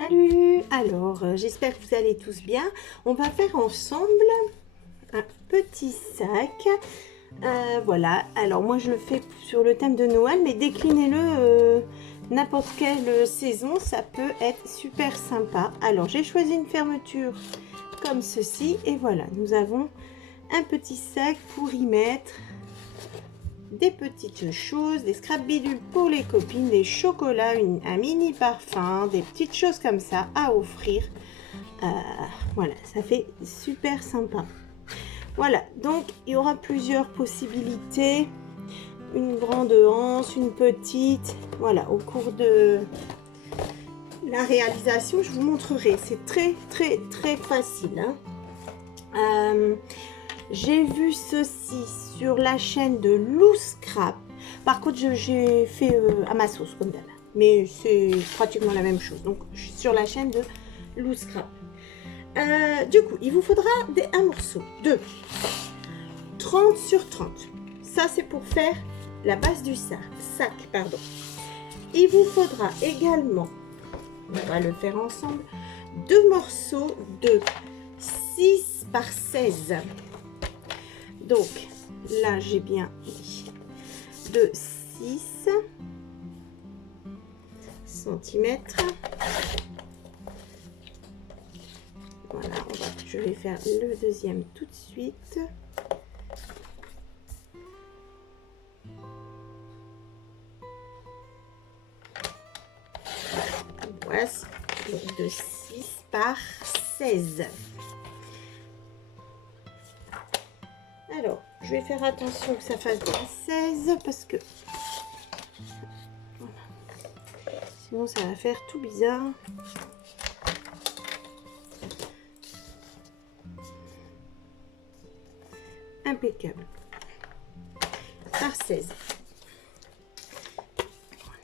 Salut! Alors, j'espère que vous allez tous bien. On va faire ensemble un petit sac. Voilà, alors moi je le fais sur le thème de Noël, mais déclinez-le n'importe quelle saison, ça peut être super sympa. Alors, j'ai choisi une fermeture comme ceci, et voilà, nous avons un petit sac pour y mettre des petites choses, des scrap bidules pour les copines, des chocolats, un mini parfum, des petites choses comme ça à offrir. Voilà, ça fait super sympa. Voilà, donc il y aura plusieurs possibilités. Une grande anse, une petite. Voilà, au cours de la réalisation, je vous montrerai. C'est très facile. J'ai vu ceci sur la chaîne de Loose Scrap. Par contre, j'ai fait à ma sauce comme d'hab. Mais c'est pratiquement la même chose. Donc, je suis sur la chaîne de Loose Scrap. Du coup, il vous faudra un morceau de 30 sur 30. Ça, c'est pour faire la base du sac. Pardon. Il vous faudra également, on va le faire ensemble, 2 morceaux de 6 par 16. Donc, là, j'ai bien mis de 6 cm. Voilà, je vais faire le deuxième tout de suite. Voici, donc de 6 par 16. Alors, je vais faire attention que ça fasse bien 16 parce que voilà. Sinon ça va faire tout bizarre. Impeccable. Par 16.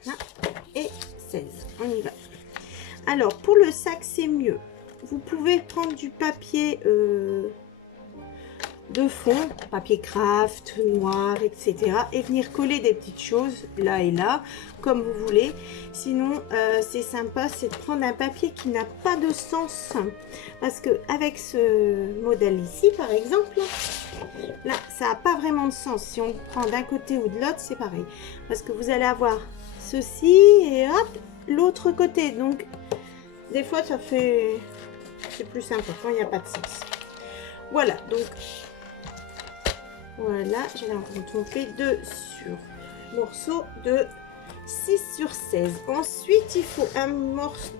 Voilà. Et 16. On y va. Alors, pour le sac, c'est mieux. Vous pouvez prendre du papier de fond, papier craft, noir, etc. et venir coller des petites choses là et là, comme vous voulez. Sinon, c'est sympa, c'est de prendre un papier qui n'a pas de sens. Parce que avec ce modèle ici, par exemple, là, ça n'a pas vraiment de sens. Si on prend d'un côté ou de l'autre, c'est pareil. Parce que vous allez avoir ceci et hop, l'autre côté. Donc, des fois, ça fait... c'est plus simple quand il n'y a pas de sens. Voilà, donc... voilà, j'ai l'impression qu'on fait 2 morceaux de 6 sur 16. Ensuite, il faut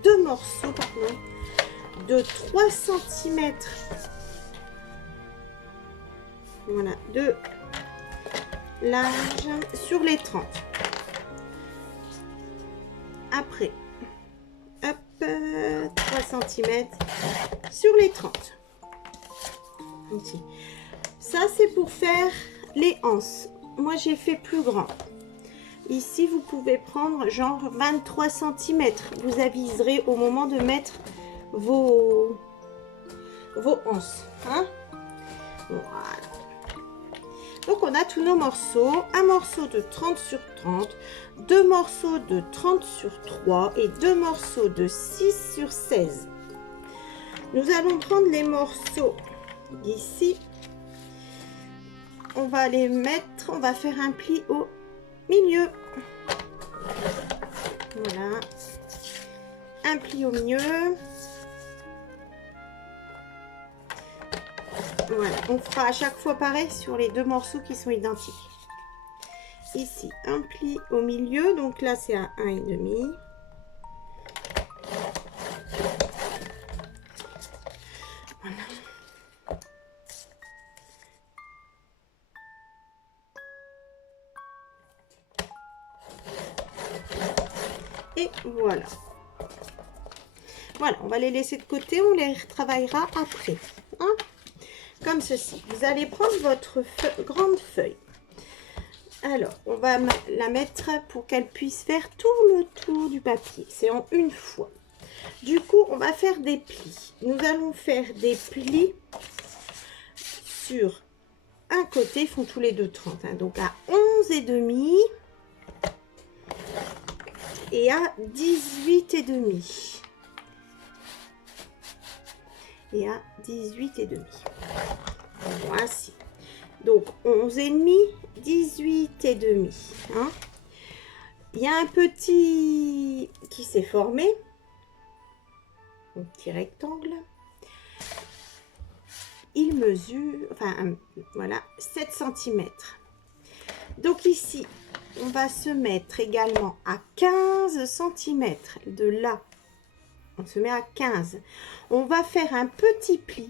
deux morceaux pardon, de 3 cm. Voilà, de large sur les 30. Après, hop, 3 cm sur les 30. Okay. Ça, c'est pour faire les anses. Moi, j'ai fait plus grand. Ici, vous pouvez prendre genre 23 cm. Vous aviserez au moment de mettre vos anses. Hein? Voilà. Donc, on a tous nos morceaux. Un morceau de 30 sur 30. 2 morceaux de 30 sur 3. Et 2 morceaux de 6 sur 16. Nous allons prendre les morceaux d'ici. On va les mettre, on va faire un pli au milieu. Voilà. Un pli au milieu. Voilà. On fera à chaque fois pareil sur les 2 morceaux qui sont identiques. Ici, un pli au milieu. Donc là, c'est à 1,5. Voilà. Et voilà. Voilà, on va les laisser de côté, on les retravaillera après. Hein? Comme ceci. Vous allez prendre votre grande feuille. Alors, on va la mettre pour qu'elle puisse faire tout le tour du papier. C'est en une fois. Du coup, on va faire des plis. Nous allons faire des plis sur un côté, ils font tous les deux 30. Hein, donc à 11,5 et à 18,5. et à 18,5. Voici. Donc 11,5, 18,5. Hein. Il y a un petit qui s'est formé. Un petit rectangle. Il mesure, enfin voilà, 7 cm. Donc ici, on va se mettre également à 15 cm. De là, on se met à 15. On va faire un petit pli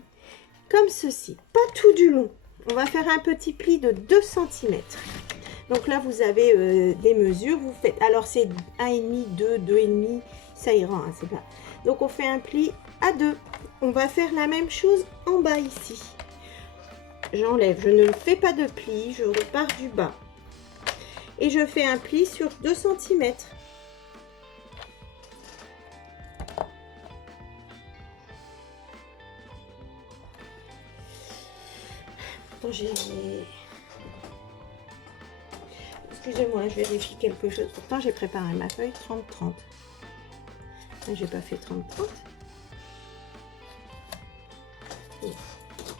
comme ceci, pas tout du long. On va faire un petit pli de 2 cm. Donc là, vous avez des mesures. Vous faites, alors c'est 1,5, 2, 2,5, ça ira. Hein, c'est pas. Donc on fait un pli à 2. On va faire la même chose en bas ici. J'enlève, je ne fais pas de pli, je repars du bas. Et je fais un pli sur 2 cm. Excusez-moi, je vérifie quelque chose. Pourtant, j'ai préparé ma feuille 30-30. J'ai pas fait 30-30.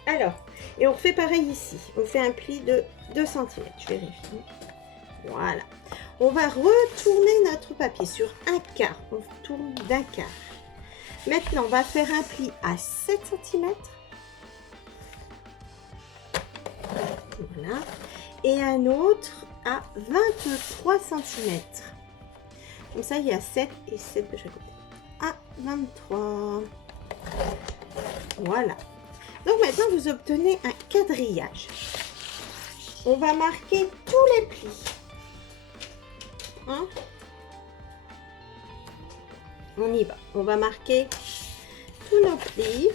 Alors, et on refait pareil ici. On fait un pli de 2 cm. Je vérifie. Voilà. On va retourner notre papier sur un quart. On tourne d'un quart. Maintenant, on va faire un pli à 7 cm. Voilà. Et un autre à 23 cm. Comme ça, il y a 7 et 7 de chaque côté. À 23. Voilà. Donc maintenant, vous obtenez un quadrillage. On va marquer tous les plis. Hein? On y va. On va marquer tous nos plis.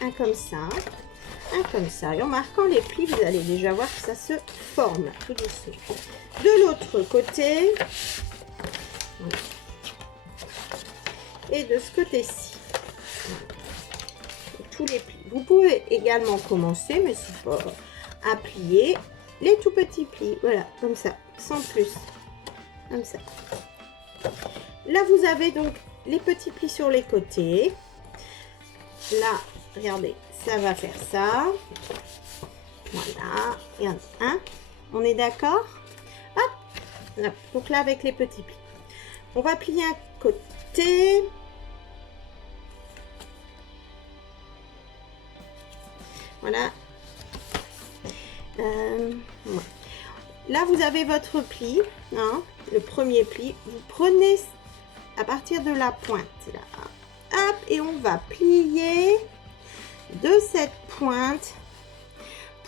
Un comme ça. Un comme ça. Et en marquant les plis, vous allez déjà voir que ça se forme tout doucement. De l'autre côté. Voilà. Et de ce côté-ci. Voilà. Tous les plis. Vous pouvez également commencer, mais c'est pas à plier les tout petits plis. Voilà, comme ça, sans plus. Comme ça. Là, vous avez donc les petits plis sur les côtés. Là, regardez, ça va faire ça. Voilà, regarde, hein? On est d'accord? Hop, hop. Donc là, avec les petits plis. On va plier un côté. Voilà. Ouais. Là, vous avez votre pli, hein, le premier pli. Vous prenez à partir de la pointe, là, hop, et on va plier de cette pointe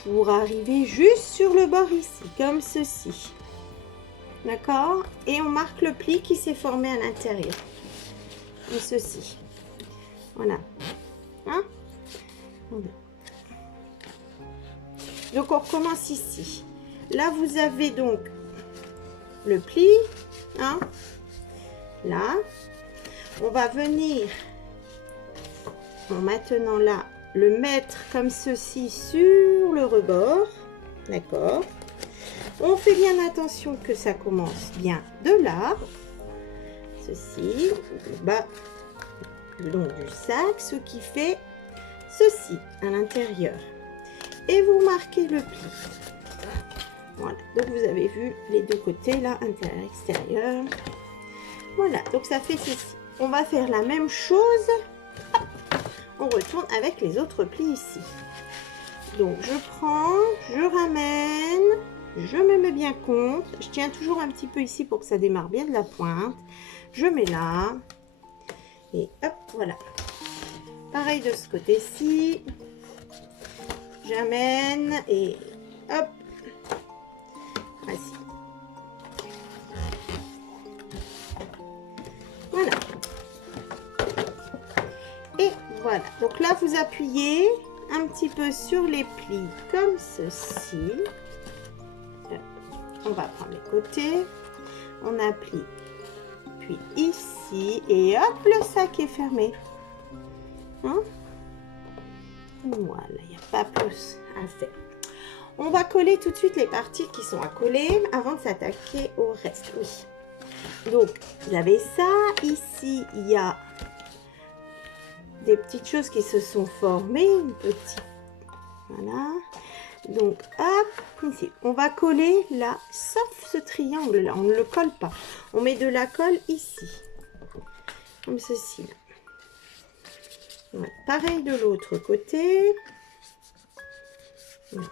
pour arriver juste sur le bord ici, comme ceci. D'accord? Et on marque le pli qui s'est formé à l'intérieur, comme ceci. Voilà. Hein? Voilà. Donc, on recommence ici. Là, vous avez donc le pli. Hein, là. On va venir, en maintenant là, le mettre comme ceci sur le rebord. D'accord. On fait bien attention que ça commence bien de là. Ceci, le bas le long du sac, ce qui fait ceci à l'intérieur. Et vous marquez le pli. Voilà, donc vous avez vu les deux côtés là, intérieur, extérieur. Voilà, donc ça fait ceci. On va faire la même chose. On retourne avec les autres plis ici. Donc je prends, je ramène, je me mets bien contre. Je tiens toujours un petit peu ici pour que ça démarre bien de la pointe. Je mets là. Et hop, voilà. Pareil de ce côté-ci. J'amène et hop. Voici. Voilà. Et voilà. Donc là, vous appuyez un petit peu sur les plis comme ceci. On va prendre les côtés. On appuie. Puis ici. Et hop, le sac est fermé. Hein? Voilà, il n'y a pas plus à faire. On va coller tout de suite les parties qui sont à coller avant de s'attaquer au reste. Oui. Donc, vous avez ça. Ici, il y a des petites choses qui se sont formées. Une petite... Voilà. Donc, hop, ici. On va coller là, sauf ce triangle-là. On ne le colle pas. On met de la colle ici. Comme ceci. Là. Voilà. Pareil de l'autre côté. Voilà.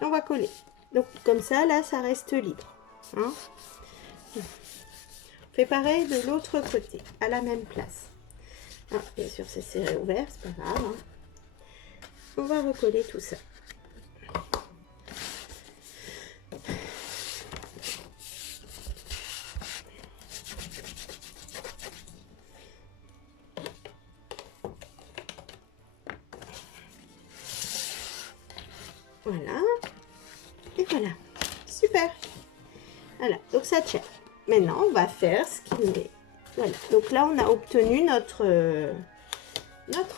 Et on va coller. Donc, comme ça, là, ça reste libre. Hein? On fait pareil de l'autre côté, à la même place. Ah, bien sûr, c'est serré ouvert, c'est pas grave. Hein. On va recoller tout ça. Voilà. Et voilà. Super. Voilà, donc ça tient. Maintenant, on va faire ce qu'il met. Voilà, donc là, on a obtenu notre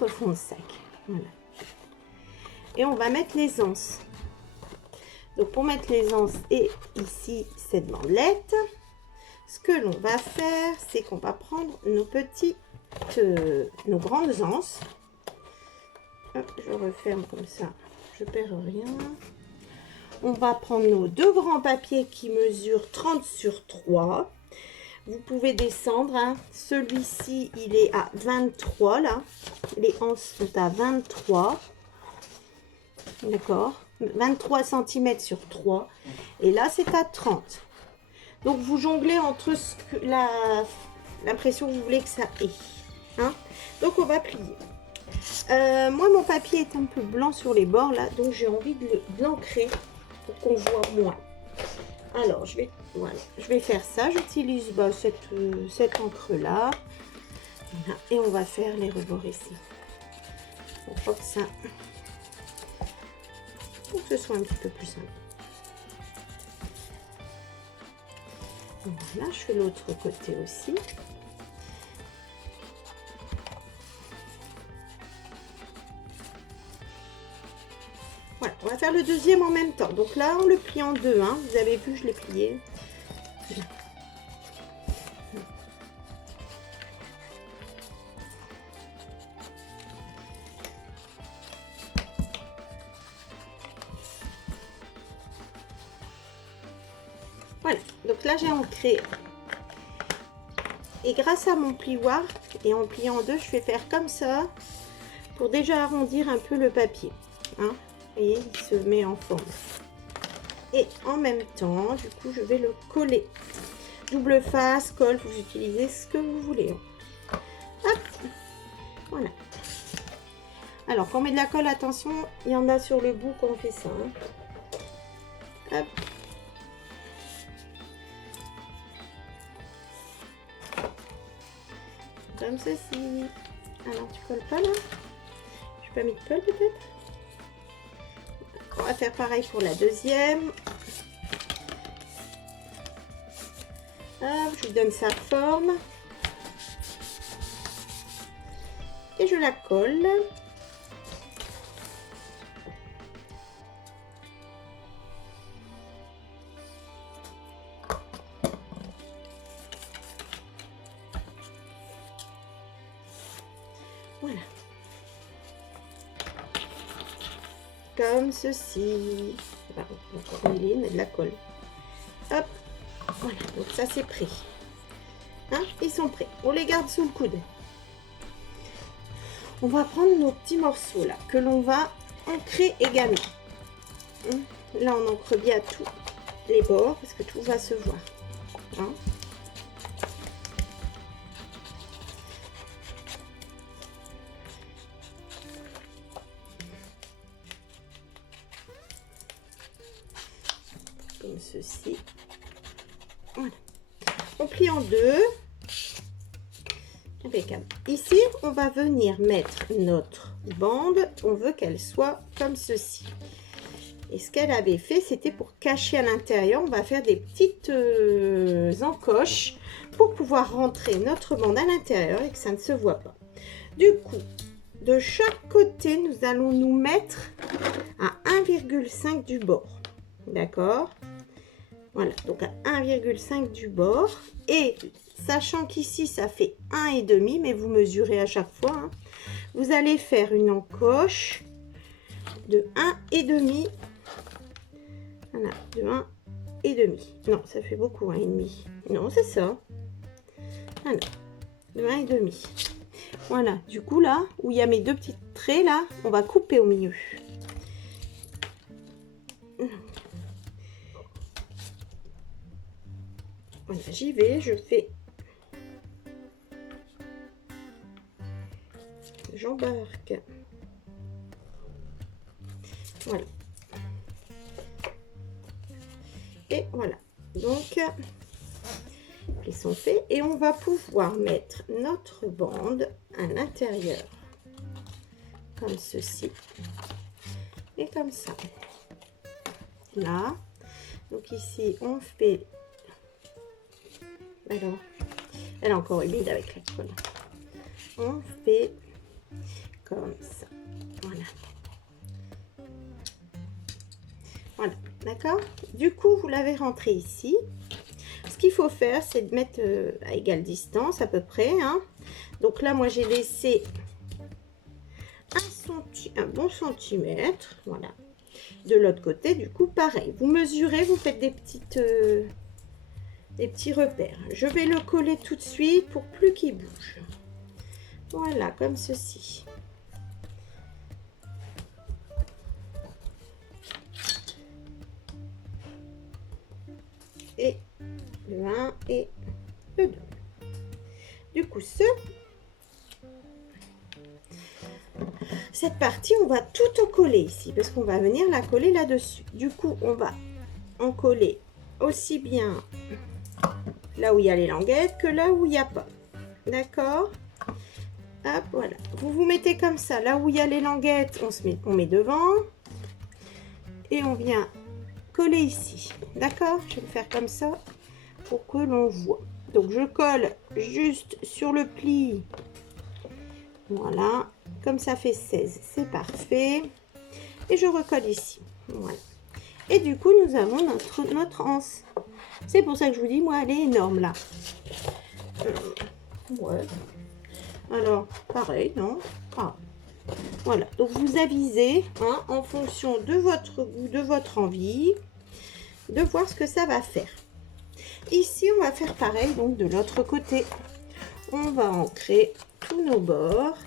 fond de sac. Voilà. Et on va mettre les anses. Donc, pour mettre les anses et ici, cette bandelette, ce que l'on va faire, c'est qu'on va prendre nos grandes anses. Hop, je referme comme ça, je perds rien. On va prendre nos deux grands papiers qui mesurent 30 sur 3. Vous pouvez descendre. Hein. Celui-ci, il est à 23 là. Les anses sont à 23. D'accord. 23 cm sur 3. Et là, c'est à 30. Donc, vous jonglez entre l'impression que vous voulez que ça ait. Hein. Donc, on va plier. Moi, mon papier est un peu blanc sur les bords là. Donc, j'ai envie de l'ancrer pour qu'on voit moins. Alors, je vais faire ça. J'utilise cette encre là. Voilà. Et on va faire les rebords ici. Pour que ce soit un petit peu plus simple. Voilà, je fais l'autre côté aussi. Voilà, on va faire le deuxième en même temps. Donc là, on le plie en deux. Hein. Vous avez vu, je l'ai plié. Voilà, donc là, j'ai ancré. Et grâce à mon plioir, et en pliant en deux, je vais faire comme ça pour déjà arrondir un peu le papier. Hein. Vous voyez, il se met en forme. Et en même temps, du coup, je vais le coller. Double face, colle, vous utilisez ce que vous voulez. Hop, voilà. Alors, quand on met de la colle, attention, il y en a sur le bout quand on fait ça. Hein. Hop. Comme ceci. Alors, tu colles pas là? Je n'ai pas mis de colle peut-être? On va faire pareil pour la deuxième. Hop, je lui donne sa forme. Et je la colle. Voilà. Comme ceci. On met de la colle. Hop. Voilà. Donc ça c'est prêt. Hein? Ils sont prêts. On les garde sous le coude. On va prendre nos petits morceaux là que l'on va ancrer également. Là on ancre bien tous les bords parce que tout va se voir. Hein? Comme ceci. Voilà. On plie en deux. Impeccable. Ici, on va venir mettre notre bande. On veut qu'elle soit comme ceci. Et ce qu'elle avait fait, c'était pour cacher à l'intérieur. On va faire des petites encoches pour pouvoir rentrer notre bande à l'intérieur et que ça ne se voit pas. Du coup, de chaque côté, nous allons nous mettre à 1,5 du bord. D'accord? Voilà, donc à 1,5 du bord. Et sachant qu'ici ça fait 1,5, mais vous mesurez à chaque fois, hein. Vous allez faire une encoche de 1,5. Voilà, de 1,5. Non, ça fait beaucoup, 1,5. Non, c'est ça. Voilà, de 1,5. Voilà, du coup là, où il y a mes deux petits traits là, on va couper au milieu. Voilà, j'y vais, je fais. J'embarque. Voilà. Et voilà. Donc, ils sont faits et on va pouvoir mettre notre bande à l'intérieur. Comme ceci. Et comme ça. Là. Donc ici, on fait... Alors, elle est encore humide avec la colle. On fait comme ça. Voilà. Voilà, d'accord? Du coup, vous l'avez rentré ici. Ce qu'il faut faire, c'est de mettre à égale distance à peu près, hein. Donc là, moi, j'ai laissé un bon centimètre. Voilà. De l'autre côté, du coup, pareil. Vous mesurez, vous faites des petits repères. Je vais le coller tout de suite pour plus qu'il bouge. Voilà, comme ceci. Et le 1 et le 2. Du coup, cette partie, on va tout coller ici parce qu'on va venir la coller là-dessus. Du coup, on va en coller aussi bien là où il y a les languettes que là où il n'y a pas. D'accord? Hop, voilà. Vous vous mettez comme ça. Là où il y a les languettes, on met devant. Et on vient coller ici. D'accord? Je vais le faire comme ça pour que l'on voit. Donc, je colle juste sur le pli. Voilà. Comme ça fait 16, c'est parfait. Et je recolle ici. Voilà. Et du coup, nous avons notre anse. C'est pour ça que je vous dis, moi, elle est énorme, là. Ouais. Alors, pareil, non? Ah. Voilà. Donc, vous avisez, hein, en fonction de votre goût, de votre envie, de voir ce que ça va faire. Ici, on va faire pareil, donc, de l'autre côté. On va ancrer tous nos bords.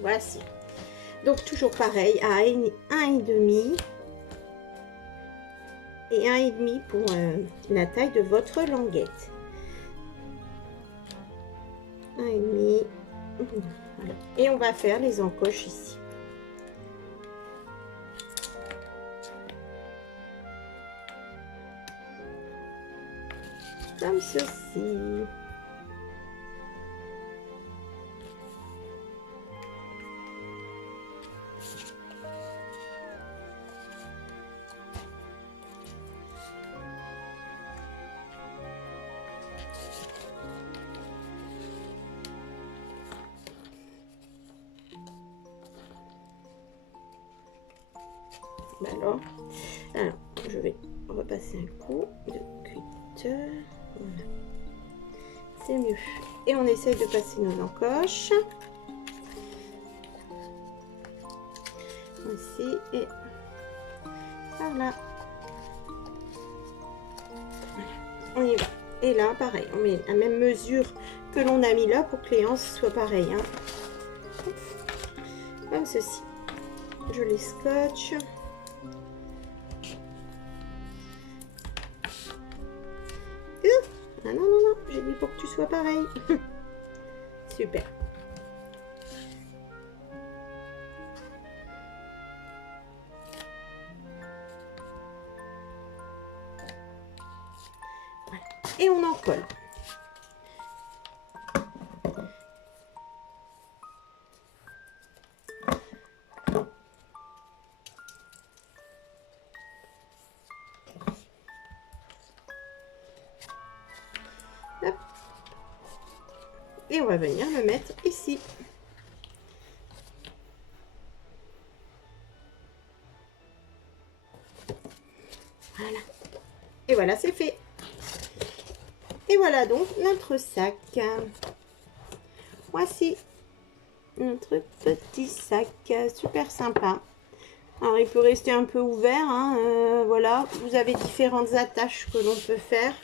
Voici. Donc toujours pareil, à 1,5 et 1,5 pour la taille de votre languette. 1,5. Voilà. Et on va faire les encoches ici. Comme ceci. Alors, je vais repasser un coup de cutter. Voilà. C'est mieux. Et on essaye de passer nos encoches. Aussi et voilà. On y va. Et là, pareil, on met la même mesure que l'on a mis là pour que les anses soient pareilles. Hein. Comme ceci. Je les scotche. Ah non, non, non, j'ai dit pour que tu sois pareil. Super. Voilà. Et on en colle. Et on va venir le mettre ici. Voilà. Et voilà, c'est fait. Et voilà donc notre sac. Voici notre petit sac. Super sympa. Alors, il peut rester un peu ouvert. Hein, voilà. Vous avez différentes attaches que l'on peut faire.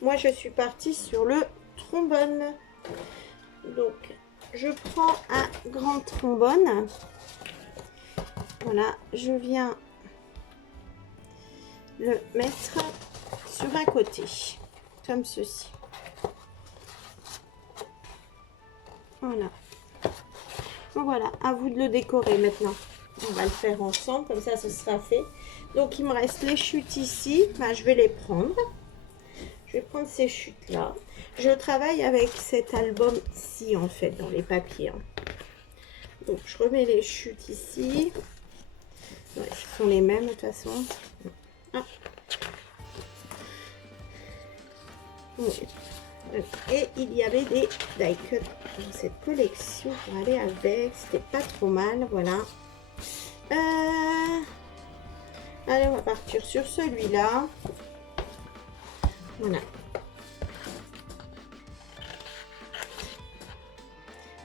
Moi, je suis partie sur le trombone. Donc, je prends un grand trombone. Voilà. Je viens le mettre sur un côté. Comme ceci. Voilà. Donc voilà, à vous de le décorer maintenant. On va le faire ensemble, comme ça ce sera fait. Donc il me reste les chutes ici. Ben, je vais les prendre. Je vais prendre ces chutes là. Je travaille avec cet album-ci en fait, dans les papiers. Donc je remets les chutes ici. Ouais, ce sont les mêmes de toute façon. Ah. Ouais. Et il y avait des die cuts dans cette collection pour aller avec. C'était pas trop mal, voilà. Allez, on va partir sur celui-là. Voilà.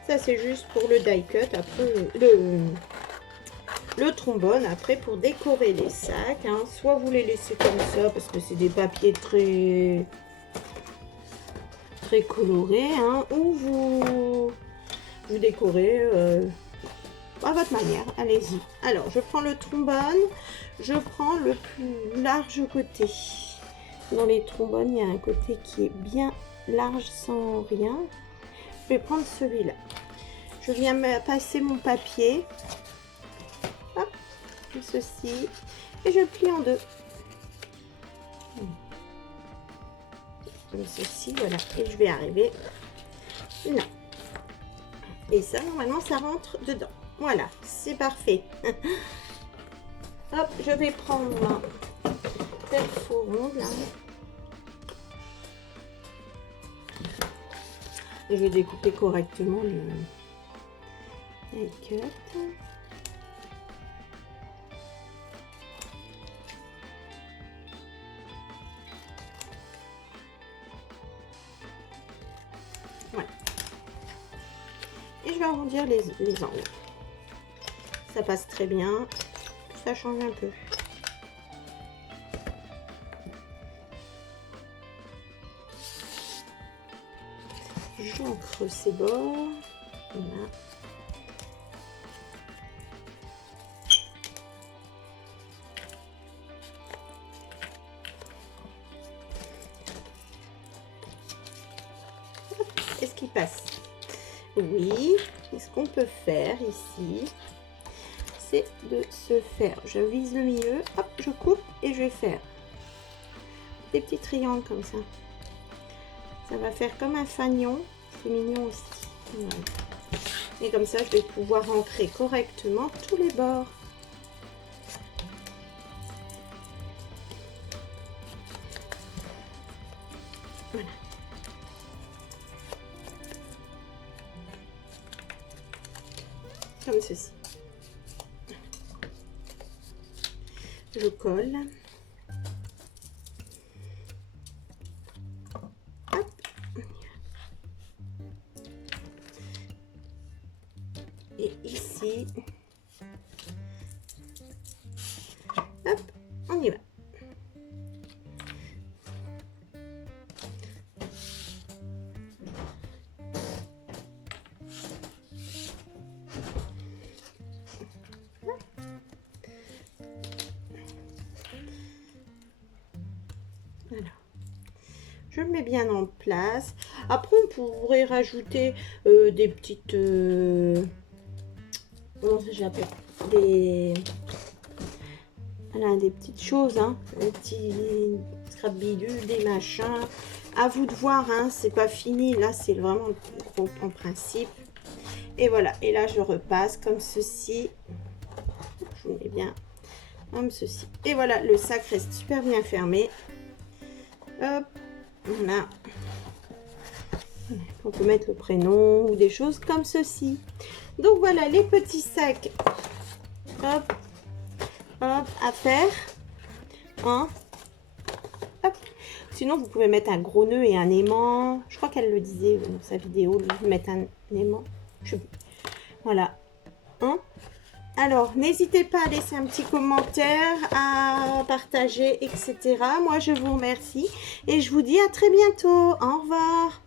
Ça, c'est juste pour le die cut. Après, le trombone, après, pour décorer les sacs. Hein. Soit vous les laissez comme ça, parce que c'est des papiers très colorés. Hein, ou vous décorez à votre manière. Allez-y. Alors, je prends le trombone. Je prends le plus large côté. Dans les trombones, il y a un côté qui est bien large sans rien. Je vais prendre celui-là. Je viens me passer mon papier. Hop, comme ceci. Et je plie en deux. Comme ceci, voilà. Et je vais arriver là. Et ça, normalement, ça rentre dedans. Voilà, c'est parfait. Hop, je vais prendre cette fourron là. Et je vais découper correctement les cuts. Voilà. Et je vais arrondir les angles. Ça passe très bien. Ça change un peu. J'encre ces bords. Voilà. Est-ce qu'il passe? Oui. Et ce qu'on peut faire ici, c'est de se faire. Je vise le milieu. Hop, je coupe et je vais faire des petits triangles comme ça. Ça va faire comme un fanion. C'est mignon aussi. Voilà. Et comme ça, je vais pouvoir ancrer correctement tous les bords. Voilà. Comme ceci. Je colle. Hop. Et ici, hop, on y va. Alors, je le mets bien en place. Après, on pourrait rajouter des petites... comment ça s'appelle, des petites choses, hein, des petits scrap bidules, des machins. À vous de voir, hein, c'est pas fini. Là, c'est vraiment en principe. Et voilà. Et là, je repasse comme ceci. Je vous mets bien comme ceci. Et voilà, le sac reste super bien fermé. Hop, voilà. On peut mettre le prénom ou des choses comme ceci. Donc voilà les petits sacs. Hop, hop, à faire. Hein. Hop. Sinon, vous pouvez mettre un gros nœud et un aimant. Je crois qu'elle le disait dans sa vidéo, mettre un aimant. Voilà. Hein. Alors, n'hésitez pas à laisser un petit commentaire, à partager, etc. Moi, je vous remercie et je vous dis à très bientôt. Au revoir.